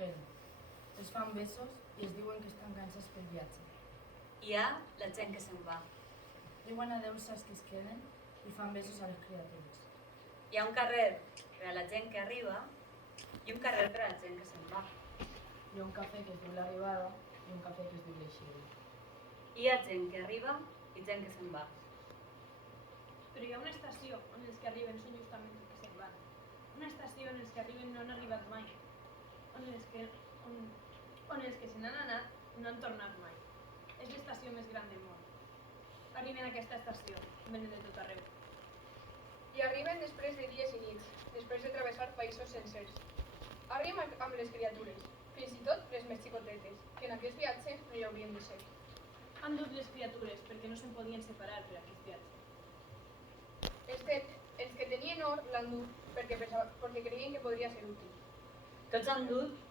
s'esperen. Es fan besos i es diuen que estan cansats pel viatge. Hi ha la gent que se'n va. Diuen adeu als que es queden i fan besos a les criatures. Hi ha un carrer per a la gent que arriba i un carrer per a la gent que se'n va. Hi ha un cafè que es diu l'arribada i un cafè que es diu l'eixida. Hi ha gent que arriba i gent que se'n va. Però hi ha una estació on els que arriben són justament els que se'n van. Una estació on els que arriben no han arribat mai. On els que se n'han anat no han tornat mai. És l'estació més gran del món. Arriben a aquesta estació, venen de tot arreu. I arriben després de dies i nits, després de travessar països sencers. Arriben amb les criatures, fins i tot les més xicotetes, que en aquest viatge no hi haurien de ser. Han dut les criatures perquè no se'n podien separar per aquest viatge. Els que tenien or l'han dut perquè creien que podria ser útil. Tots han dut